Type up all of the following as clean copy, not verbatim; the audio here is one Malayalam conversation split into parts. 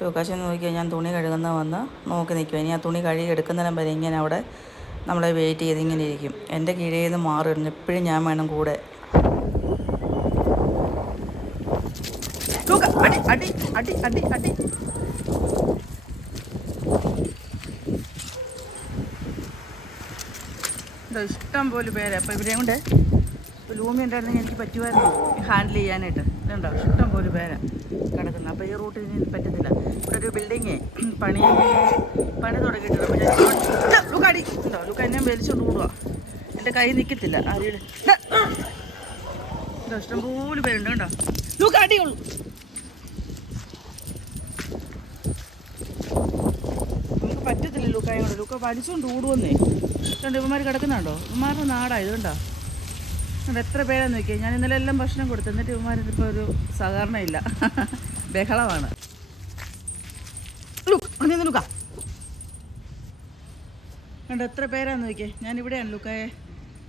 ലൂക്കാശൻ നോക്കിയാൽ ഞാൻ തുണി കഴുകുന്ന വന്ന് നോക്കി നിൽക്കും. ഇനി ആ തുണി കഴുകി എടുക്കുന്നിടം വരെ ഇങ്ങനെ അവിടെ നമ്മളെ വെയിറ്റ് ചെയ്ത് ഇങ്ങനെ ഇരിക്കും. എൻ്റെ കീഴിൽ നിന്ന് മാറിയിടുന്നു. എപ്പോഴും ഞാൻ വേണം കൂടെ. അടി അടി അടി അടി അടി. ഇഷ്ടം പോലെ പേര്. അപ്പോൾ ഇവരെയും കൊണ്ട് ലൂമി ഉണ്ടായിരുന്നെങ്കിൽ എനിക്ക് പറ്റുമായിരുന്നു ഹാൻഡിൽ ചെയ്യാനായിട്ട്. ഇതുണ്ടോ ഇഷ്ടം പോലെ പേരാ കിടക്കുന്നത്. അപ്പോൾ ഈ റൂട്ടിൽ ഇനി പറ്റത്തില്ല. ഇവിടെ ഒരു ബിൽഡിങ് പണി തുടങ്ങിയിട്ടുണ്ട്. അപ്പോൾ ലുക്ക അടി ഉണ്ടോ, ലുക്ക എന്നെ വലിച്ചുകൊണ്ട് കൂടുക. എൻ്റെ കൈ നിൽക്കത്തില്ല. ആരുടെ ഇതോ ഇഷ്ടം പോലെ പേരുണ്ട് കേട്ടോ. ലുക്ക അടിയുള്ളൂ. നമുക്ക് പറ്റത്തില്ല ലുക്കായും കൊണ്ട്. ലുക്ക വലിച്ചുകൊണ്ട് കൂടുവന്നേ. ഇതുകൊണ്ട് ഇവന്മാർ കിടക്കുന്നുണ്ടോ? ഇവന്മാരുടെ നാടാണ് ഇതുണ്ടോ. എത്ര പേരാന്ന് നോക്കിയാൽ ഞാൻ ഇന്നലെ എല്ലാം ഭക്ഷണം കൊടുത്തു. എന്നിട്ട് ഇവന്മാരിതിപ്പോൾ ഒരു സഹകരണം ഇല്ല, ബഹളമാണ്. ലുക്ക കണ്ടോ എത്ര പേരാന്ന് നോക്കിയേ. ഞാനിവിടെയാണ് ലുക്കയെ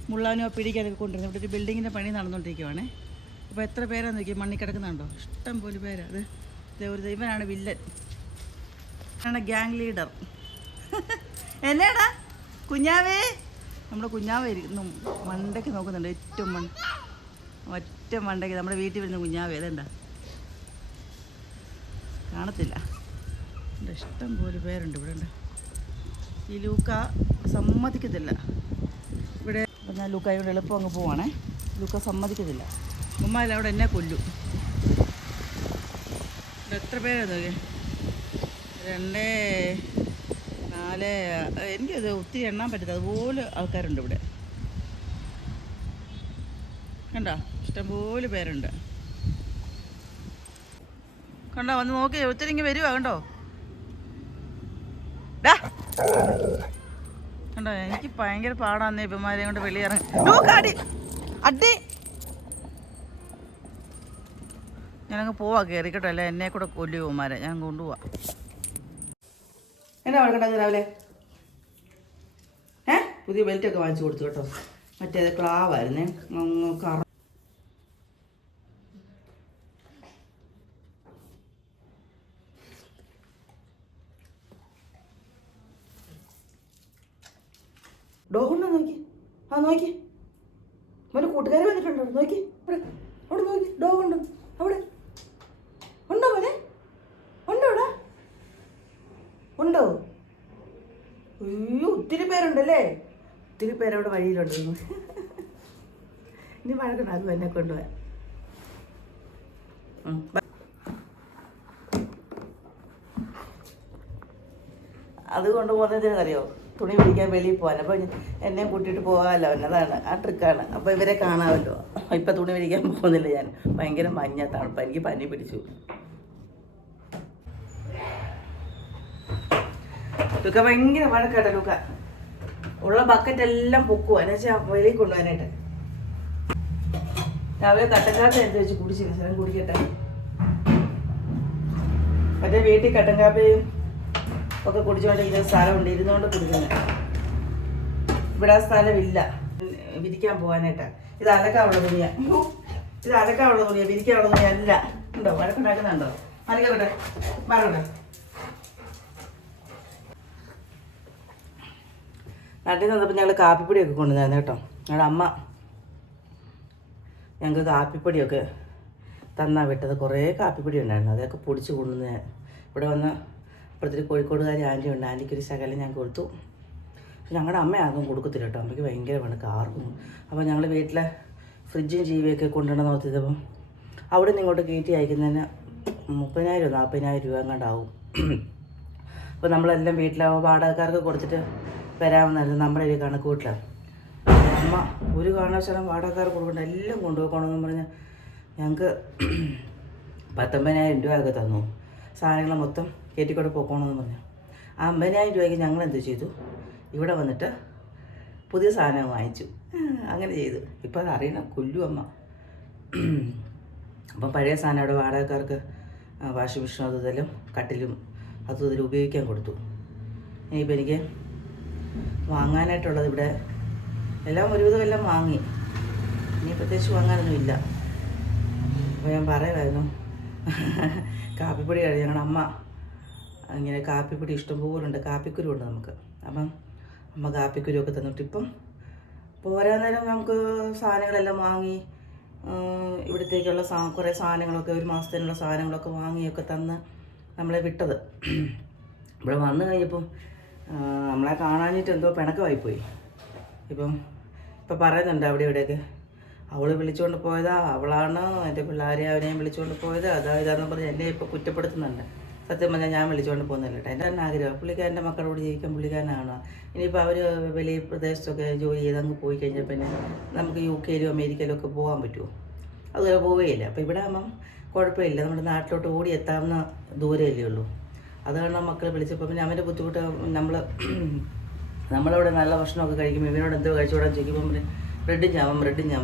മുള്ളാനോ പിടിക്കാനൊക്കെ കൊണ്ടുവരുന്നത്. ഇവിടെ ഒരു ബിൽഡിങ്ങിൻ്റെ പണി നടന്നുകൊണ്ടിരിക്കുവാണേ. അപ്പോൾ എത്ര പേരാന്ന് നോക്കിയാൽ മണ്ണി കിടക്കുന്നുണ്ടോ? ഇഷ്ടം പോലെ പേരാ. ഒരു ഇവനാണ് വില്ലൻ, ഇവനാണ് ഗ്യാങ് ലീഡർ. എന്നാടാ കുഞ്ഞാവേ? നമ്മുടെ കുഞ്ഞാവ ഇരിക്കുന്നു മണ്ടയ്ക്ക് നോക്കുന്നുണ്ട്. ഏറ്റവും ഒറ്റ മണ്ടയ്ക്ക് നമ്മുടെ വീട്ടിൽ വരുന്ന കുഞ്ഞാവേ. അതെന്താ കാണത്തില്ല. ഇഷ്ടം പോലെ പേരുണ്ട് ഇവിടെ ഉണ്ട്. ഈ ലൂക്ക സമ്മതിക്കത്തില്ല. ഇവിടെ ഞാൻ ലൂക്കായോട് എളുപ്പം അങ്ങ് പോവാണേ. ലൂക്ക സമ്മതിക്കത്തില്ല. ഉമ്മാല്ല അവിടെ എന്നെ കൊല്ലും. എത്ര പേരാണ്? 2 4 എനിക്കത് ഒത്തിരി എണ്ണാൻ പറ്റത്തില്ല. അതുപോലെ ആൾക്കാരുണ്ട് ഇവിടെ. കണ്ടോ ഇഷ്ടംപോലെ പേരുണ്ട്. കണ്ടോ വന്ന് നോക്കി. ഒത്തിരി ഇങ്ങനെ വരുവാ കണ്ടോ. കണ്ടോ എനിക്ക് ഭയങ്കര പാടാന്ന് ഇപ്പന്മാരെ കൊണ്ട് വെളിയിറങ്ങി. അടി ഞാനങ്ങ് പോവാ കയറിക്കട്ടോ. അല്ല എന്നെ കൂടെ കൊല്ലു ഇവന്മാരെ. ഞാൻ കൊണ്ടുപോവാ. എന്നാ വഴക്കണ്ടാ രാവിലെ? പുതിയ ബെൽറ്റൊക്കെ വാങ്ങിച്ചു കൊടുത്തു കേട്ടോ. മറ്റേത് ക്ലാവായിരുന്നേ. ഡോഗുണ്ടോ നോക്കി. നോക്കി മോനെ കൂട്ടുകാരെ വന്നിട്ടുണ്ടോ നോക്കി. അവിടെ നോക്കി. ഡോഗുണ്ടോ അവിടെ? ഉണ്ടോ മോനെ? ഉണ്ടോ അവിടെ? ഉണ്ടോ? അയ്യോ ഒത്തിരി പേരുണ്ടല്ലേ. ഒത്തിരി പേരവിടെ വഴിയിലുണ്ട്. ഇനി വഴക്കണം. അത് എന്നെ കൊണ്ടുപോയാ. അത് കൊണ്ടുപോകുന്നതിനറിയോ തുണി പിടിക്കാൻ വെളിയിൽ പോകാൻ. അപ്പോൾ എന്നെയും കൂട്ടിയിട്ട് പോകാമല്ലോ. എന്നതാണ് ആ ട്രിക്കാണ്. അപ്പോൾ ഇവരെ കാണാമല്ലോ. ഇപ്പം തുണി പിടിക്കാൻ പോകുന്നില്ല ഞാൻ. ഭയങ്കര മഞ്ഞ തണുപ്പ്. എനിക്ക് പനി പിടിച്ചു. ലുക്ക ഭയങ്കര വഴക്കാട്ടെ. ലുക്ക ഉള്ള ബക്കറ്റ് എല്ലാം പൊക്കുവാ. എന്നു വെച്ചാൽ വെളിയിൽ കൊണ്ടുപോകാനായിട്ട്. രാവിലെ കട്ടൻകാപ്പി എടുത്ത് വെച്ച് കുടിച്ചില്ല. സ്ഥലം കുടിക്കട്ടെ. മറ്റേ വീട്ടിൽ കട്ടൻ കാപ്പിയും ഒക്കെ കുടിച്ചുകൊണ്ടിരിക്കുന്ന സ്ഥലമുണ്ട്. ഇരുന്നുകൊണ്ട് കുടിക്കുന്നത്. ഇവിടെ ആ സ്ഥലമില്ല വിരിക്കാൻ പോകാനായിട്ട്. ഇത് അലക്കാനുള്ള തുണിയാ. ഇത് അലക്കാനുള്ള തുണിയാ, വിരിക്കാനുള്ള തുണിയാ അല്ല. ഉണ്ടോ വഴക്കുണ്ടാക്കുന്നുണ്ടോ? അലക്കട്ടെ പറയട്ടെ. നാട്ടിൽ നിന്നപ്പോൾ ഞങ്ങൾ കാപ്പിപ്പൊടിയൊക്കെ കൊണ്ടുവന്നായിരുന്നു കേട്ടോ. ഞങ്ങളുടെ അമ്മ ഞങ്ങൾക്ക് കാപ്പിപ്പൊടിയൊക്കെ തന്നാ വിട്ടത്. കുറേ കാപ്പിപ്പൊടി ഉണ്ടായിരുന്നു. അതൊക്കെ പൊടിച്ച് കൊണ്ടുവന്ന് ഇവിടെ വന്ന് അപ്പുറത്തിൽ കോഴിക്കോടുകാരി ആൻറ്റി ഉണ്ട്. ആൻറ്റിക്കൊരു ശകലം ഞാൻ കൊടുത്തു. പക്ഷെ ഞങ്ങളുടെ അമ്മ ആർക്കും കൊടുക്കത്തില്ല കേട്ടോ. അമ്മയ്ക്ക് ഭയങ്കര പണക്ക് ആർക്കും. അപ്പോൾ ഞങ്ങൾ വീട്ടിലെ ഫ്രിഡ്ജും ജീവിയൊക്കെ കൊണ്ടുവന്ന് നോക്കിയതപ്പം അവിടെ നിന്ന് ഇങ്ങോട്ട് കയറ്റി അയക്കുന്നതിന് 30,000-40,000 രൂപ എങ്ങാണ്ടാവും. അപ്പോൾ നമ്മളെല്ലാം വീട്ടിലാവുമ്പോൾ വാടകക്കാർക്ക് കൊടുത്തിട്ട് വരാമെന്നായിരുന്നു നമ്മുടെ ഒരു കണക്ക് കൂട്ടിലാണ്. അമ്മ ഒരു കാരണവശാലും വാടകക്കാർക്ക് കൊടുക്കേണ്ട എല്ലാം കൊണ്ടുപോകണമെന്ന് പറഞ്ഞ് ഞങ്ങൾക്ക് 19,000 രൂപയൊക്കെ തന്നു. സാധനങ്ങൾ മൊത്തം കയറ്റിക്കൂടെ പോക്കണമെന്ന് പറഞ്ഞു. ആ 50,000 രൂപയ്ക്ക് ഞങ്ങൾ എന്ത് ചെയ്തു? ഇവിടെ വന്നിട്ട് പുതിയ സാധനം വാങ്ങിച്ചു. അങ്ങനെ ചെയ്തു. ഇപ്പോൾ അത് അറിയണം കൊല്ലു അമ്മ. അപ്പം പഴയ സാധനം അവിടെ വാടകക്കാർക്ക് വാഷിംഗ് മെഷീനും അതുതലും കട്ടിലും അതും ഉപയോഗിക്കാൻ കൊടുത്തു. ഇനിയിപ്പോൾ എനിക്ക് വാങ്ങാനായിട്ടുള്ളത് ഇവിടെ എല്ലാം ഒരുവിധം എല്ലാം വാങ്ങി. ഇനി പ്രത്യേകിച്ച് വാങ്ങാനൊന്നുമില്ല. അപ്പോൾ ഞാൻ പറയുമായിരുന്നു കാപ്പിപ്പൊടി ഞങ്ങളുടെ അമ്മ ഇങ്ങനെ കാപ്പിപ്പൊടി ഇഷ്ടംപോലുണ്ട്, കാപ്പിക്കുരു ഉണ്ട് നമുക്ക്. അപ്പം അമ്മ കാപ്പിക്കുരുവൊക്കെ തന്നിട്ട് ഇപ്പം പോരാ നേരം നമുക്ക് സാധനങ്ങളെല്ലാം വാങ്ങി ഇവിടത്തേക്കുള്ള കുറേ സാധനങ്ങളൊക്കെ, ഒരു മാസത്തിനുള്ള സാധനങ്ങളൊക്കെ വാങ്ങിയൊക്കെ തന്ന് നമ്മളെ വിട്ടത്. ഇവിടെ വന്നു കഴിഞ്ഞപ്പം നമ്മളെ കാണാനിട്ട് എന്തോ പിണക്കമായിപ്പോയി. ഇപ്പം പറയുന്നുണ്ട് അവിടെ ഇവിടെയൊക്കെ, അവൾ വിളിച്ചുകൊണ്ട് പോയതാ, അവളാണ് എൻ്റെ പിള്ളേരെ അവനെയും വിളിച്ചുകൊണ്ട് പോയത്, ഇതാന്ന് പറഞ്ഞ് എന്നെ ഇപ്പോൾ കുറ്റപ്പെടുത്തുന്നുണ്ട്. സത്യം പറഞ്ഞാൽ ഞാൻ വിളിച്ചുകൊണ്ട് പോകുന്നില്ല കേട്ടോ. എൻ്റെ തന്നെ ആഗ്രഹം പുള്ളിക്കാരൻ്റെ മക്കളോട് ജീവിക്കാൻ പുള്ളിക്കാരനാണ്. ഇനിയിപ്പോൾ അവർ വലിയ പ്രദേശത്തൊക്കെ ജോലി ചെയ്ത് അങ്ങ് പോയി കഴിഞ്ഞാൽ പിന്നെ നമുക്ക് UK അമേരിക്കയിലും ഒക്കെ പോകാൻ പറ്റുമോ? അതുപോലെ പോവുകയില്ല. അപ്പോൾ ഇവിടെ ആകുമ്പം കുഴപ്പമില്ല, നമ്മുടെ നാട്ടിലോട്ട് ഓടി എത്താവുന്ന ദൂരമല്ലേ ഉള്ളൂ. അതുകൊണ്ട് മക്കൾ വിളിച്ചപ്പോൾ പിന്നെ അവൻ്റെ ബുദ്ധിമുട്ട് നമ്മളവിടെ നല്ല ഭക്ഷണമൊക്കെ കഴിക്കുമ്പോൾ ഇവനോട് എന്തോ കഴിച്ചുകൂടാൻ ചോദിക്കുമ്പോൾ ബ്രെഡും ജാമും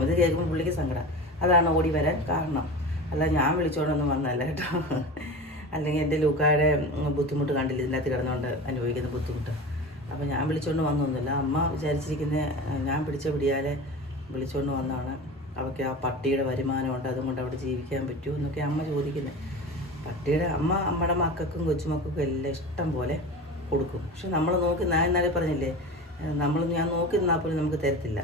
ഇത് കേൾക്കുമ്പോൾ പുള്ളിക്ക് സങ്കടം. അതാണ് ഓടി വരാൻ കാരണം. അല്ല ഞാൻ വിളിച്ചോണ്ടൊന്നും വന്നല്ല കേട്ടോ. അല്ലെങ്കിൽ എൻ്റെ ലൂക്കായുടെ ബുദ്ധിമുട്ട് കണ്ടില്ല, ഇതിനകത്ത് കിടന്നുകൊണ്ട് അനുഭവിക്കുന്ന ബുദ്ധിമുട്ട്. അപ്പോൾ ഞാൻ വിളിച്ചുകൊണ്ട് വന്നൊന്നുമില്ല. അമ്മ വിചാരിച്ചിരിക്കുന്ന ഞാൻ പിടിച്ച പിടിയാലെ വിളിച്ചുകൊണ്ട് വന്നതാണ്. അവൾക്ക് ആ പട്ടിയുടെ വരുമാനമുണ്ട്, അതുകൊണ്ട് അവിടെ ജീവിക്കാൻ പറ്റുമോ എന്നൊക്കെ അമ്മ ചോദിക്കുന്നത്. പട്ടിയുടെ അമ്മയുടെ മക്കൾക്കും കൊച്ചുമക്കൾക്കും എല്ലാം ഇഷ്ടം പോലെ കൊടുക്കും. പക്ഷെ നമ്മൾ ഞാൻ ഇന്നലെ പറഞ്ഞില്ലേ, ഞാൻ നോക്കി നിന്നാൽ പോലും നമുക്ക് തരത്തില്ല.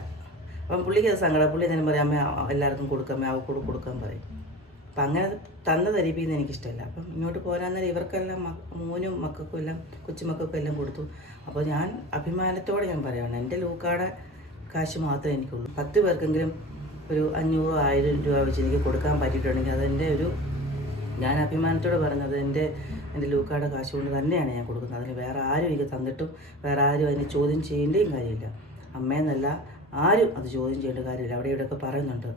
അപ്പം പുള്ളിക്ക് അത് സങ്കടം. പുള്ളി തന്നെ പറയും, അമ്മ എല്ലാവർക്കും കൊടുക്കാം, അവൾക്ക് കൊടുക്കാൻ പറയും. അപ്പം അങ്ങനെ തന്ന തരിപ്പിന്ന് എനിക്കിഷ്ടമല്ല. അപ്പം ഇങ്ങോട്ട് പോരാൻ നേരം ഇവർക്കെല്ലാം മോനും മക്കൾക്കും എല്ലാം കൊച്ചുമക്കൾക്കും എല്ലാം കൊടുത്തു. അപ്പോൾ ഞാൻ അഭിമാനത്തോടെ ഞാൻ പറയുകയാണ്, എൻ്റെ ലൂക്കാടെ കാശ് മാത്രമേ എനിക്കുള്ളൂ. 10 പേർക്കെങ്കിലും ഒരു 500-1000 രൂപ വെച്ച് എനിക്ക് കൊടുക്കാൻ പറ്റിയിട്ടുണ്ടെങ്കിൽ അതെൻ്റെ ഞാൻ അഭിമാനത്തോടെ പറഞ്ഞത് എൻ്റെ ലൂക്കാടെ കാശ് കൊണ്ട് തന്നെയാണ് ഞാൻ കൊടുക്കുന്നത്. അതിന് വേറെ ആരും എനിക്ക് തന്നിട്ടും വേറെ ആരും അതിനെ ചോദ്യം ചെയ്യേണ്ടയും കാര്യമില്ല. അമ്മയെന്നല്ല ആരും അത് ചോദ്യം ചെയ്യേണ്ട കാര്യമില്ല. അവിടെ ഇവിടെയൊക്കെ പറയുന്നുണ്ട്,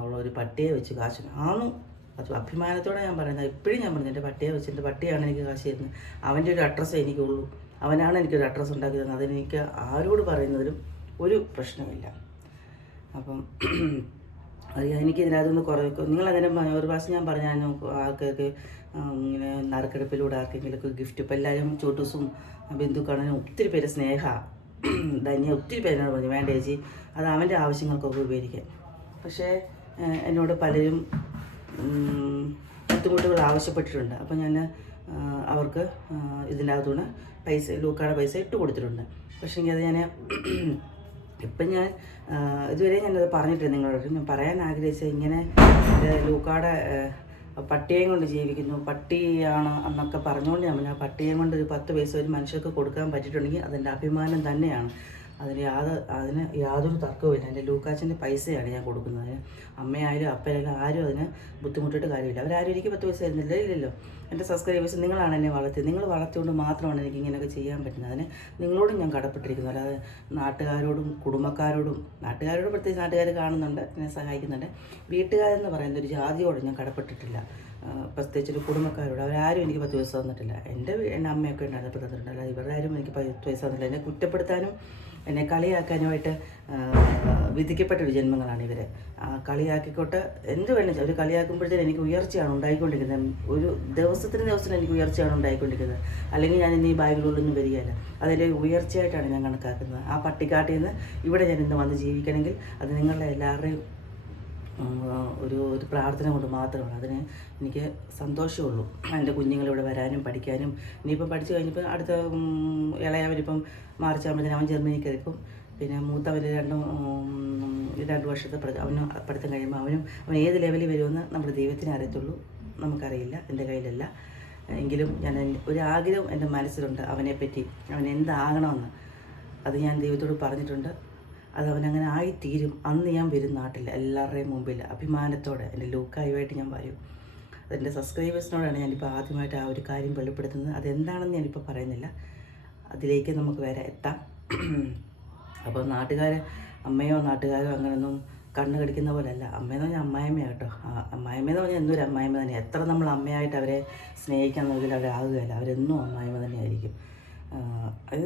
അവളൊരു പട്ടിയെ വെച്ച് കാശ് അത് അഭിമാനത്തോടെ ഞാൻ പറയുന്നത്. എപ്പോഴും ഞാൻ പറഞ്ഞു, എൻ്റെ പട്ടിയെ വെച്ച്, എൻ്റെ പട്ടിയാണ് എനിക്ക് കാശ് തരുന്നത്. അവൻ്റെ ഒരു അഡ്രസ്സേ എനിക്കുള്ളൂ, അവനാണ് എനിക്കൊരു അഡ്രസ്സ് ഉണ്ടാക്കി തന്നത്. അതെനിക്ക് ആരോട് പറയുന്നതിലും ഒരു പ്രശ്നമില്ല. അപ്പം എനിക്ക് ഇതിനകത്തൊന്ന് നിങ്ങളങ്ങനെ ഒരു പ്രാവശ്യം ഞാൻ പറഞ്ഞായിരുന്നു ആൾക്കാർക്ക് ഇങ്ങനെ നറുക്കെടുപ്പിലൂടെ ആർക്കെങ്കിലൊക്കെ ഗിഫ്റ്റ്. ഇപ്പം എല്ലാവരും ചോട്ടൂസും ബന്ധുക്കാണനും ഒത്തിരി പേര് ധന്യ ഒത്തിരി പേരോട് പറഞ്ഞു, വേണ്ട ചേച്ചി അത് അവൻ്റെ ആവശ്യങ്ങൾക്കൊക്കെ ഉപയോഗിക്കാൻ. പക്ഷേ എന്നോട് പലരും ബുദ്ധിമുട്ടുകൾ ആവശ്യപ്പെട്ടിട്ടുണ്ട്. അപ്പോൾ ഞാൻ അവർക്ക് ഇതിനകത്തുനിന്ന് ലൂക്കാടെ പൈസ ഇട്ട് കൊടുത്തിട്ടുണ്ട്. പക്ഷേ അത് ഞാൻ ഞാൻ ഇതുവരെ ഞാനത് പറഞ്ഞിട്ടില്ല നിങ്ങളോട്. ഞാൻ പറയാൻ ആഗ്രഹിച്ചത്, ഇങ്ങനെ ലൂക്കാടെ പട്ടിയെയും കൊണ്ട് ജീവിക്കുന്നു, പട്ടിയാണ് എന്നൊക്കെ പറഞ്ഞുകൊണ്ട് ഞാൻ ആ പട്ടിയെയും കൊണ്ട് ഒരു 10 പൈസ ഒരു മനുഷ്യർക്ക് കൊടുക്കാൻ പറ്റിയിട്ടുണ്ടെങ്കിൽ അതെൻ്റെ അഭിമാനം തന്നെയാണ്. അതിന് യാതൊരു തർക്കവുമില്ല. എൻ്റെ ലൂക്കാച്ചൻ്റെ പൈസയാണ് ഞാൻ കൊടുക്കുന്നത്. അമ്മയായാലും അപ്പനായാലും ആരും അതിന് ബുദ്ധിമുട്ടിട്ട് കാര്യമില്ല. അവരാരും എനിക്ക് 10 പൈസ തരുന്നില്ല, ഇല്ലല്ലോ. എൻ്റെ സബ്സ്ക്രൈബേഴ്സ് നിങ്ങളാണ് എന്നെ വളർത്തിയത്. നിങ്ങൾ വളർത്തിക്കൊണ്ട് മാത്രമാണ് എനിക്ക് ഇങ്ങനെയൊക്കെ ചെയ്യാൻ പറ്റുന്നത്. അതിന് നിങ്ങളോടും ഞാൻ കടപ്പെട്ടിരിക്കുന്നു. അല്ലാതെ നാട്ടുകാരോടും കുടുംബക്കാരോടും പ്രത്യേകിച്ച് നാട്ടുകാർ കാണുന്നുണ്ട്, എന്നെ സഹായിക്കുന്നുണ്ട്. വീട്ടുകാരെന്ന് പറയുന്ന ഒരു ജാതിയോട് ഞാൻ കടപ്പെട്ടിട്ടില്ല. പ്രത്യേകിച്ചൊരു കുടുംബക്കാരോട് അവരാരും എനിക്ക് 10 പൈസ തന്നിട്ടില്ല. എൻ്റെ അമ്മയൊക്കെ ഉണ്ടായിരുന്നപ്പോൾ തന്നിട്ടുണ്ട്. അല്ലാതെ ഇവരുടെ ആരും എനിക്ക് 10 പൈസ തന്നില്ല. എന്നെ കുറ്റപ്പെടുത്താനും എന്നെ കളിയാക്കാനുമായിട്ട് വിധിക്കപ്പെട്ടൊരു ജന്മങ്ങളാണ് ഇവർ. കളിയാക്കിക്കോട്ടെ, എന്ത് വേണമെങ്കിൽ ഒരു കളിയാക്കുമ്പോഴത്തേനും എനിക്ക് ഉയർച്ചയാണ് ഉണ്ടായിക്കൊണ്ടിരിക്കുന്നത്. ഒരു ദിവസത്തിന് എനിക്ക് ഉയർച്ചയാണ് ഉണ്ടായിക്കൊണ്ടിരിക്കുന്നത്. അല്ലെങ്കിൽ ഞാൻ ഇന്ന് ഈ ബാഗിലുള്ളൊന്നും വരികയില്ല. അതിൻ്റെ ഉയർച്ചയായിട്ടാണ് ഞാൻ കണക്കാക്കുന്നത്. ആ പട്ടിക്കാട്ടിൽ നിന്ന് ഇവിടെ ഞാൻ ഇന്ന് വന്ന് ജീവിക്കണമെങ്കിൽ അത് നിങ്ങളുടെ എല്ലാവരുടെയും ഒരു പ്രാർത്ഥന കൊണ്ട് മാത്രമാണ്. അതിന് എനിക്ക് സന്തോഷമുള്ളൂ. എൻ്റെ കുഞ്ഞുങ്ങളിവിടെ വരാനും പഠിക്കാനും. ഇനിയിപ്പം പഠിച്ചു കഴിഞ്ഞപ്പോൾ അടുത്ത ഇളയവരിപ്പം മാർച്ച് ആകുമ്പോഴത്തേനും അവൻ ജർമ്മനിക്ക് കയറിപ്പം. പിന്നെ മൂത്തവർ 2 വർഷത്തെ അവന് പഠിത്തം കഴിയുമ്പോൾ അവൻ ഏത് ലെവലിൽ വരുമെന്ന് നമ്മുടെ ദൈവത്തിനെ അറിയത്തുള്ളൂ, നമുക്കറിയില്ല, എൻ്റെ കയ്യിലല്ല. എങ്കിലും ഞാൻ ഒരു ആഗ്രഹം എൻ്റെ മനസ്സിലുണ്ട് അവനെപ്പറ്റി, അവൻ എന്താകണമെന്ന്. അത് ഞാൻ ദൈവത്തോട് പറഞ്ഞിട്ടുണ്ട്. അത് അവനങ്ങനെ ആയിത്തീരും. അന്ന് ഞാൻ വരും നാട്ടിൽ, എല്ലാവരുടെയും മുമ്പിൽ അഭിമാനത്തോടെ എൻ്റെ ലൂക്കായുമായിട്ട് ഞാൻ വരും. അതെൻ്റെ സബ്സ്ക്രൈബേഴ്സിനോടാണ് ഞാനിപ്പോൾ ആദ്യമായിട്ട് ആ ഒരു കാര്യം വെളിപ്പെടുത്തുന്നത്. അതെന്താണെന്ന് ഞാനിപ്പോൾ പറയുന്നില്ല, അതിലേക്ക് നമുക്ക് എത്താം. അപ്പോൾ അമ്മയോ നാട്ടുകാരോ അങ്ങനെയൊന്നും കണ്ണ് കടിക്കുന്ന പോലെയല്ല. അമ്മയെന്ന് പറഞ്ഞാൽ അമ്മായിമ്മയാണ് കേട്ടോ. അമ്മായിമ്മയെന്ന് പറഞ്ഞാൽ എന്തൊരു അമ്മായിമ്മ തന്നെ. എത്ര നമ്മൾ അമ്മയായിട്ട് അവരെ സ്നേഹിക്കാൻ നോക്കിയാൽ അവരാകുകയല്ല, അവരെന്നും അമ്മായിമ്മ തന്നെയായിരിക്കും. അത്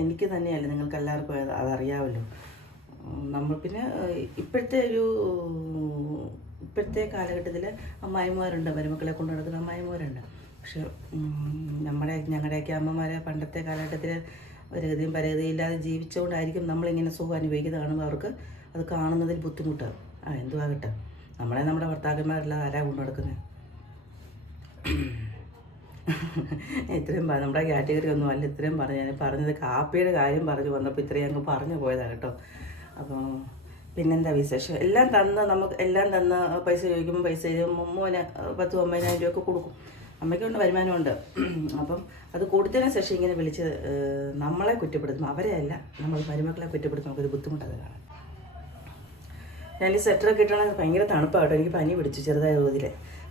എനിക്ക് തന്നെയല്ല, നിങ്ങൾക്ക് എല്ലാവർക്കും അതറിയാമല്ലോ. നമ്മൾ പിന്നെ ഇപ്പോഴത്തെ കാലഘട്ടത്തിൽ അമ്മായിമാരുണ്ട്, മരുമക്കളെ കൊണ്ട് നടക്കുന്ന അമ്മായിമാരുണ്ട്. പക്ഷെ ഞങ്ങളുടെയൊക്കെ അമ്മമാരെ പണ്ടത്തെ കാലഘട്ടത്തിൽ ഒരു ഗതിയും പരഗതിയും ഇല്ലാതെ ജീവിച്ചുകൊണ്ടായിരിക്കും നമ്മളിങ്ങനെ സുഖം അനുഭവിക്കുന്നത്. കാണുമ്പോൾ അവർക്ക് അത് കാണുന്നതിൽ ബുദ്ധിമുട്ടാണ്. എന്തുവാകട്ടെ, നമ്മുടെ ഭർത്താക്കന്മാരെല്ലാം ആരാ കൊണ്ടു നടക്കുന്നത്? ഇത്രയും നമ്മുടെ കാറ്റഗറി ഒന്നും അല്ല ഇത്രയും പറഞ്ഞു. ഞാൻ പറഞ്ഞത് കാപ്പിയുടെ കാര്യം പറഞ്ഞു വന്നപ്പോൾ ഇത്രയും അങ്ങ് പറഞ്ഞു പോയതാണ് കേട്ടോ. അപ്പോൾ പിന്നെന്താ വിശേഷം? എല്ലാം തന്ന് നമുക്ക് എല്ലാം തന്ന് പൈസ ചോദിക്കുമ്പോൾ പൈസ മോന് 10-9,000 രൂപയൊക്കെ കൊടുക്കും. അമ്മയ്ക്കുണ്ട്, വരുമാനമുണ്ട്. അപ്പം അത് കൊടുത്തതിന് ശേഷം ഇങ്ങനെ വിളിച്ച് നമ്മളെ കുറ്റപ്പെടുത്തും, അവരെ അല്ല നമ്മൾ മരുമക്കളെ കുറ്റപ്പെടുത്തും. നമുക്കൊരു ബുദ്ധിമുട്ടത് കാണാം. ഞാൻ ഈ സ്വെറ്ററൊക്കെ ഇട്ടണമെങ്കിൽ ഭയങ്കര തണുപ്പാണ് കേട്ടോ. എനിക്ക് പനി പിടിച്ചു ചെറുതായ തോതിൽ.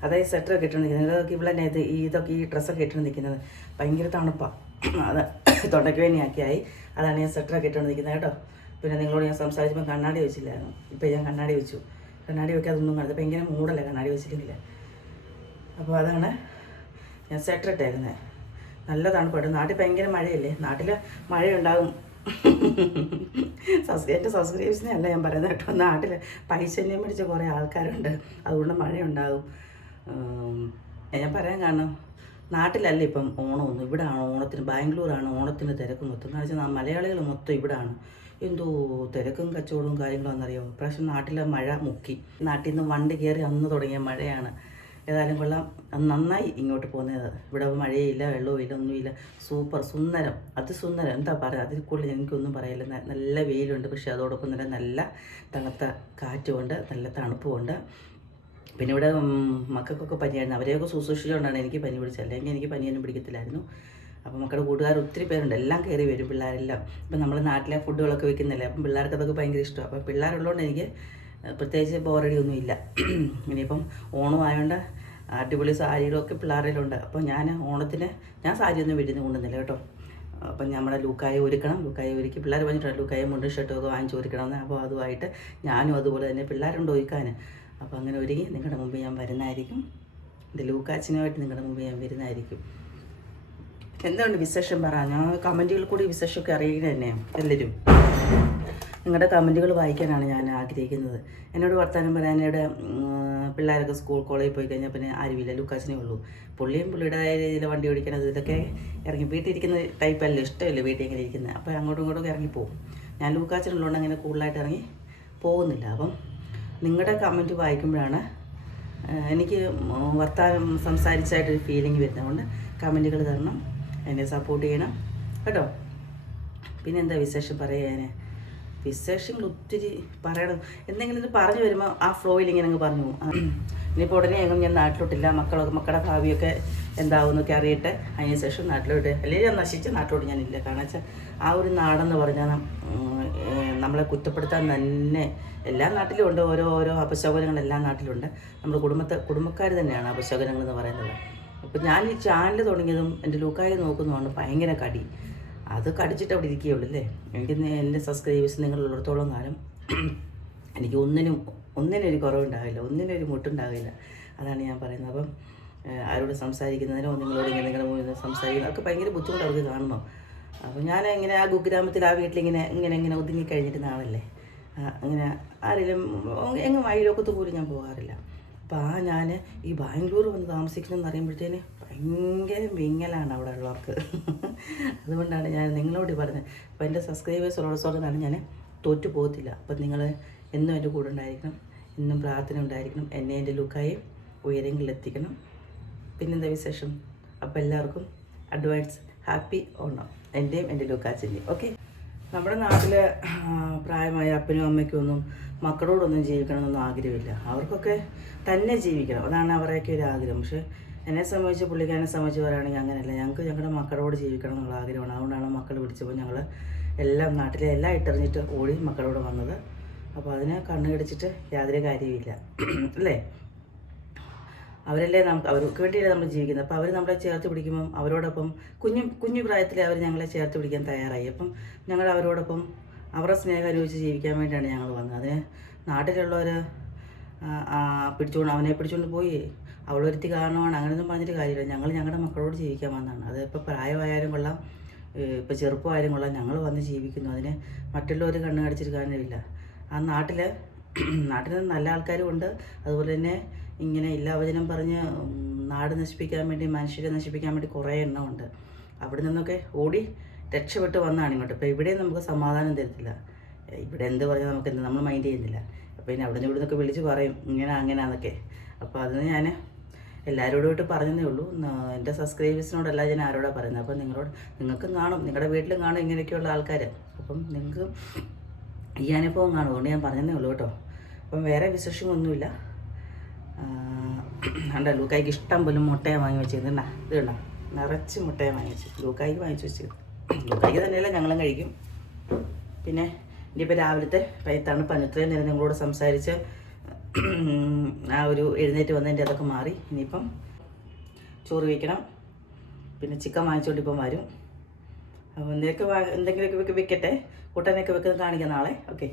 അതായത് സ്വെറ്ററൊക്കെ ഇട്ട് നിൽക്കുന്നത്, ഇതൊക്കെ ഇവിടെ തന്നെ ഇതൊക്കെ ഈ ഡ്രസ്സൊക്കെ ഇട്ട് നിൽക്കുന്നത് ഭയങ്കര തണുപ്പാണ്. അത് തൊണ്ടയ്ക്ക് വേണ്ടിയാക്കിയായി. അതാണ് ഞാൻ സ്വെറ്ററൊക്കെ ഇട്ടുകൊണ്ട് നിൽക്കുന്നത് കേട്ടോ. പിന്നെ നിങ്ങളോട് ഞാൻ സംസാരിച്ചപ്പോൾ കണ്ണാടി വെച്ചില്ലായിരുന്നു. ഇപ്പോൾ ഞാൻ കണ്ണാടി വെച്ചു. കണ്ണാടി വെക്കാതൊന്നും കാണുന്നത് ഭയങ്കര മൂടല്ലേ കണ്ണാടി വെച്ചില്ലെങ്കിൽ. അപ്പോൾ അതാണ് ഞാൻ സ്വെറ്റർ ഇട്ടേക്കുന്നത്. നല്ല തണുപ്പായിട്ട്. നാട്ടിൽ ഭയങ്കര മഴയല്ലേ, നാട്ടിൽ മഴയുണ്ടാകും. എൻ്റെ സബ്സ്ക്രൈബേഴ്സിനെ അല്ല ഞാൻ പറയുന്നത് കേട്ടോ. നാട്ടിൽ പൈസന്യം പിടിച്ച കുറേ ആൾക്കാരുണ്ട്, അതുകൊണ്ട് മഴയുണ്ടാകും. ഞാൻ പറയാൻ കാരണം നാട്ടിലല്ല ഇപ്പം ഓണമൊന്നും, ഇവിടെയാണ് ഓണത്തിന്. ബാംഗ്ലൂരാണ് ഓണത്തിന് തിരക്ക് മൊത്തം. കാരണം വെച്ചാൽ മലയാളികൾ മൊത്തം ഇവിടെയാണ്. എന്തോ തിരക്കും കച്ചവടവും കാര്യങ്ങളാണെന്നറിയാമോ. ഇപ്രാവശ്യം നാട്ടിലെ മഴ മുക്കി. നാട്ടിൽ നിന്ന് വണ്ടി കയറി അന്ന് തുടങ്ങിയ മഴയാണ്. ഏതായാലും കൊള്ളാം, നന്നായി ഇങ്ങോട്ട് പോകുന്നത്. ഇവിടെ മഴയില്ല, വെള്ളവും ഇല്ല, ഒന്നുമില്ല. സൂപ്പർ, സുന്ദരം, അതിസുന്ദരം. എന്താ പറയുക, അതിൽ കൂടുതൽ എനിക്കൊന്നും പറയില്ല. നല്ല വെയിലുണ്ട്, പക്ഷേ അതോടൊപ്പം തന്നെ നല്ല തണുത്ത കാറ്റുമുണ്ട്, നല്ല തണുപ്പുമുണ്ട്. പിന്നെ ഇവിടെ മക്കൾക്കൊക്കെ പനിയായിരുന്നു. അവരെയൊക്കെ ശുശ്രൂഷിച്ചുകൊണ്ടാണ് എനിക്ക് പനി പിടിച്ചത്, അല്ലെങ്കിൽ എനിക്ക് പനിയൊന്നും പിടിക്കത്തില്ലായിരുന്നു. അപ്പോൾ മക്കളുടെ കൂട്ടുകാർ ഒത്തിരി പേരുണ്ട്, എല്ലാം കയറി വരും പിള്ളേരെല്ലാം. ഇപ്പം നമ്മൾ നാട്ടിലെ ഫുഡുകളൊക്കെ വെക്കുന്നില്ലേ, അപ്പം പിള്ളേർക്ക് അതൊക്കെ ഭയങ്കര ഇഷ്ടമാണ്. അപ്പോൾ പിള്ളേരുള്ളതുകൊണ്ട് എനിക്ക് പ്രത്യേകിച്ച് ബോറടിയൊന്നും ഇല്ല. ഇനിയിപ്പം ഓണമായതുകൊണ്ട് അടിപൊളി സാരികളൊക്കെ പിള്ളേരിലുണ്ട്. അപ്പോൾ ഞാൻ ഓണത്തിന് ഞാൻ സാരിയൊന്നും വീട്ടിൽ നിന്ന് കൊണ്ടുവന്നില്ല കേട്ടോ. അപ്പം നമ്മുടെ ലൂക്കായ ഒരുക്കണം. ലൂക്കായ ഒരുക്കി പിള്ളേർ പറഞ്ഞിട്ടുണ്ട് ലൂക്കായ മുണ്ടും ഷർട്ടുമൊക്കെ വാങ്ങിച്ച് ഒരുക്കണമെന്ന്. അപ്പോൾ അതുമായിട്ട് ഞാനും അതുപോലെ തന്നെ പിള്ളേരുണ്ട് ഒരുക്കാൻ. അപ്പോൾ അങ്ങനെ ഒരുങ്ങി നിങ്ങളുടെ മുമ്പിൽ ഞാൻ വരുന്നതായിരിക്കും. ഇത് ലൂക്കാച്ചിനുമായിട്ട് നിങ്ങളുടെ മുമ്പിൽ ഞാൻ വരുന്നതായിരിക്കും. എന്തുകൊണ്ട് വിശേഷം പറ. ഞാൻ കമൻറ്റുകളിൽ കൂടി വിശേഷമൊക്കെ അറിയുന്നത് തന്നെ എല്ലാവരും. നിങ്ങളുടെ കമൻറ്റുകൾ വായിക്കാനാണ് ഞാൻ ആഗ്രഹിക്കുന്നത്. എന്നോട് വർത്തമാനം പറയാനിവിടെ പിള്ളേരൊക്കെ കോളേജിൽ പോയി കഴിഞ്ഞാൽ പിന്നെ ആരുമില്ല, ലൂക്കാച്ചിനേ ഉള്ളൂ. പുള്ളിയും പുള്ളിയുടേതായ രീതിയിൽ വണ്ടി ഓടിക്കണത് ഇതൊക്കെ ഇറങ്ങി വീട്ടിൽ ഇരിക്കുന്ന ടൈപ്പല്ല, ഇഷ്ടമല്ലേ വീട്ടിൽ ഇങ്ങനെ ഇരിക്കുന്നത്. അപ്പോൾ അങ്ങോട്ടും ഇങ്ങോട്ടും ഇറങ്ങിപ്പോവും. ഞാൻ ലൂക്കാച്ചിനുള്ളതുകൊണ്ട് അങ്ങനെ കൂടുതലായിട്ട് ഇറങ്ങി പോകുന്നില്ല. അപ്പം നിങ്ങളുടെ കമൻറ്റ് വായിക്കുമ്പോഴാണ് എനിക്ക് വർത്തമാനം സംസാരിച്ചായിട്ടൊരു ഫീലിംഗ് വരുന്നത്. കൊണ്ട് കമൻറ്റുകൾ തരണം, എന്നെ സപ്പോർട്ട് ചെയ്യണം കേട്ടോ. പിന്നെന്താ വിശേഷം പറയാൻ? വിശേഷങ്ങൾ ഒത്തിരി പറയണം. എന്തെങ്കിലും ഇത് പറഞ്ഞു വരുമ്പോൾ ആ ഫ്ലോയിൽ ഇങ്ങനെ അങ്ങ് പറഞ്ഞു പോകും. ഇനിയിപ്പോൾ ഉടനെ എങ്ങും ഞാൻ നാട്ടിലോട്ടില്ല. മക്കളുടെ ഭാവിയൊക്കെ എന്താവുമെന്നൊക്കെ അറിയട്ടെ, അതിന് ശേഷം നാട്ടിലോട്ട്. അല്ലെങ്കിൽ ഞാൻ നശിച്ച നാട്ടിലോട്ട് ഞാനില്ല. കാരണം വെച്ചാൽ ആ ഒരു നാടെന്ന് പറഞ്ഞാൽ നമ്മളെ കുറ്റപ്പെടുത്താൻ തന്നെ എല്ലാ നാട്ടിലും ഉണ്ട്. ഓരോ അപശകുനങ്ങൾ എല്ലാ നാട്ടിലുണ്ട്. നമ്മുടെ കുടുംബക്കാർ തന്നെയാണ് അപശകുനങ്ങൾ എന്ന് പറയുന്നത്. അപ്പോൾ ഞാൻ ഈ ചാനൽ തുടങ്ങിയതും എൻ്റെ ലൂക്കായി നോക്കുന്നതുകൊണ്ട് ഭയങ്കര കടി. അത് കടിച്ചിട്ട് അവിടെ ഇരിക്കുകയുള്ളൂ അല്ലേ. എനിക്ക് എൻ്റെ സബ്സ്ക്രൈബേഴ്സ് നിങ്ങളുള്ളിടത്തോളം കാലം എനിക്ക് ഒന്നിനൊരു കുറവുണ്ടാവില്ല, ഒന്നിനൊരു മുട്ടുണ്ടാവില്ല. അതാണ് ഞാൻ പറയുന്നത്. അപ്പം ആരോട് സംസാരിക്കുന്നതിനോ നിങ്ങളോട് നിങ്ങളുടെ മുന്നിൽ സംസാരിക്കുന്നതിനോ ഒക്കെ ഭയങ്കര ബുദ്ധിമുട്ട് അവർക്ക് കാണുമ്പോൾ. അപ്പോൾ ഞാൻ ഇങ്ങനെ ആ കുഗ്രാമത്തിൽ ആ വീട്ടിലിങ്ങനെ ഒതുങ്ങിക്കഴിഞ്ഞിരുന്ന ആളല്ലേ. അങ്ങനെ ആരെങ്കിലും എങ്ങും അയലോക്കത്ത് പോലും ഞാൻ പോകാറില്ല. അപ്പോൾ ഞാൻ ഈ ബാംഗ്ലൂർ വന്ന് താമസിക്കണമെന്ന് അറിയുമ്പോഴത്തേന് ഭയങ്കര വിങ്ങലാണ് അവിടെ ഉള്ളവർക്ക്. അതുകൊണ്ടാണ് ഞാൻ നിങ്ങളോട് പറഞ്ഞത്. അപ്പോൾ എൻ്റെ സബ്സ്ക്രൈബേഴ്സ് ഉള്ളതോടെ ഞാൻ തോറ്റു പോകത്തില്ല. അപ്പം നിങ്ങൾ എന്നും എൻ്റെ കൂടെ ഉണ്ടായിരിക്കണം, എന്നും പ്രാർത്ഥന ഉണ്ടായിരിക്കണം. എന്നെ എൻ്റെ ലുക്കായി ഉയരങ്ങളിലെത്തിക്കണം. പിന്നെന്താ വിശേഷം? അപ്പോൾ എല്ലാവർക്കും അഡ്വാൻസ് ഹാപ്പി ഓണം, എൻ്റെയും എൻ്റെ ലൂക്കാച്ചിൻ്റെയും. ഓക്കെ. നമ്മുടെ നാട്ടിൽ പ്രായമായ അപ്പനും അമ്മയ്ക്കും ഒന്നും മക്കളോടൊന്നും ജീവിക്കണമെന്നൊന്നും ആഗ്രഹമില്ല. അവർക്കൊക്കെ തന്നെ ജീവിക്കണം, അതാണ് അവരുടെയൊക്കെ ഒരു ആഗ്രഹം. പക്ഷേ എന്നെ സംബന്ധിച്ച് പുള്ളിക്കാരനെ സംബന്ധിച്ച് പറയുകയാണെങ്കിൽ അങ്ങനെയല്ല. ഞങ്ങൾക്ക് ഞങ്ങളുടെ മക്കളോട് ജീവിക്കണം എന്നുള്ള ആഗ്രഹമാണ്. അതുകൊണ്ടാണ് മക്കൾ പിടിച്ചപ്പോൾ ഞങ്ങൾ എല്ലാം നാട്ടിലെ എല്ലാം ഇട്ടെറിഞ്ഞിട്ട് ഓടി മക്കളോട് വന്നത്. അപ്പോൾ അതിനെ കണ്ണുകടിച്ചിട്ട് യാതൊരു കാര്യമില്ല അല്ലേ. അവരല്ലേ അവർക്ക് വേണ്ടിയല്ലേ നമ്മൾ ജീവിക്കുന്നത്. അപ്പോൾ അവർ നമ്മളെ ചേർത്ത് പിടിക്കുമ്പം അവരോടൊപ്പം കുഞ്ഞു പ്രായത്തിൽ അവർ ഞങ്ങളെ ചേർത്ത് പിടിക്കാൻ തയ്യാറായി. അപ്പം ഞങ്ങൾ അവരോടൊപ്പം അവരുടെ സ്നേഹം അനുഭവിച്ച് ജീവിക്കാൻ വേണ്ടിയാണ് ഞങ്ങൾ വന്നത്. അതിന് നാട്ടിലുള്ളവർ അവനെ പിടിച്ചുകൊണ്ട് പോയി അവളൊരുത്തി കാരണമാണ് അങ്ങനെയൊന്നും പറഞ്ഞിട്ട് കാര്യമില്ല. ഞങ്ങൾ ഞങ്ങളുടെ മക്കളോട് ജീവിക്കാൻ വന്നതാണ്. അത് ഇപ്പോൾ പ്രായമായാലും കൊള്ളാം, ഇപ്പോൾ ചെറുപ്പമായാലും കൊള്ളാം, ഞങ്ങൾ വന്ന് ജീവിക്കുന്നു. അതിന് മറ്റുള്ളവർ കണ്ണ് കടിച്ചിട്ട് കാര്യമില്ല. ആ നാട്ടിൽ നല്ല ആൾക്കാരും ഉണ്ട്. അതുപോലെ തന്നെ ഇങ്ങനെ ഇല്ലാവചനം പറഞ്ഞ് നാട് നശിപ്പിക്കാൻ വേണ്ടി, മനുഷ്യരെ നശിപ്പിക്കാൻ വേണ്ടി കുറേ എണ്ണമുണ്ട്. അവിടെ നിന്നൊക്കെ ഓടി രക്ഷപ്പെട്ട് വന്നതാണ് ഇങ്ങോട്ട്. ഇപ്പോൾ ഇവിടെ നമുക്ക് സമാധാനം തരത്തില്ല. ഇവിടെ എന്ത് പറഞ്ഞാൽ നമ്മൾ മൈൻഡ് ചെയ്യുന്നില്ല. അപ്പോൾ പിന്നെ അവിടെ നിന്ന് ഇവിടെ നിന്നൊക്കെ വിളിച്ച് പറയും അങ്ങനെയാണെന്നൊക്കെ. അപ്പോൾ അതിന് ഞാൻ എല്ലാവരോടുമായിട്ട് പറഞ്ഞതേ ഉള്ളൂ. എൻ്റെ സബ്സ്ക്രൈബേഴ്സിനോടല്ല ഞാൻ ആരോടാണ് പറയുന്നത്. അപ്പം നിങ്ങൾക്കും കാണും, നിങ്ങളുടെ വീട്ടിലും കാണും ഇങ്ങനെയൊക്കെയുള്ള ആൾക്കാർ. അപ്പം നിങ്ങൾക്ക് ഈ അനുഭവം കാണും, അതുകൊണ്ട് ഞാൻ പറഞ്ഞതേ ഉള്ളൂ കേട്ടോ. അപ്പം വേറെ വിശേഷമൊന്നുമില്ല. കണ്ട ലൂക്കായ്ക്ക് ഇഷ്ടം പോലും മുട്ടയാണ് വാങ്ങി വെച്ചിരുന്നുണ്ടാ. ഇത് കണ്ടോ, നിറച്ച് മുട്ടയാണ് വാങ്ങി വെച്ചു. ലൂക്കായ്ക്ക് വാങ്ങിച്ചു വെച്ചത്, ലൂക്കായ്ക്ക് തന്നെയല്ല ഞങ്ങളും കഴിക്കും. പിന്നെ ഇനിയിപ്പോൾ രാവിലത്തെ തണുപ്പാണ്. ഇത്രയും നേരം നിങ്ങളോട് സംസാരിച്ച് ആ ഒരു എഴുന്നേറ്റ് വന്നതിൻ്റെ അതൊക്കെ മാറി. ഇനിയിപ്പം ചോറ് വയ്ക്കണം. പിന്നെ ചിക്കൻ വാങ്ങിച്ചുകൊണ്ട് ഇപ്പം വരും. അപ്പോൾ എന്തെങ്കിലുമൊക്കെ വെക്കട്ടെ. കൂട്ടാനൊക്കെ വെക്കുന്നത് കാണിക്കാം നാളെ. ഓക്കെ.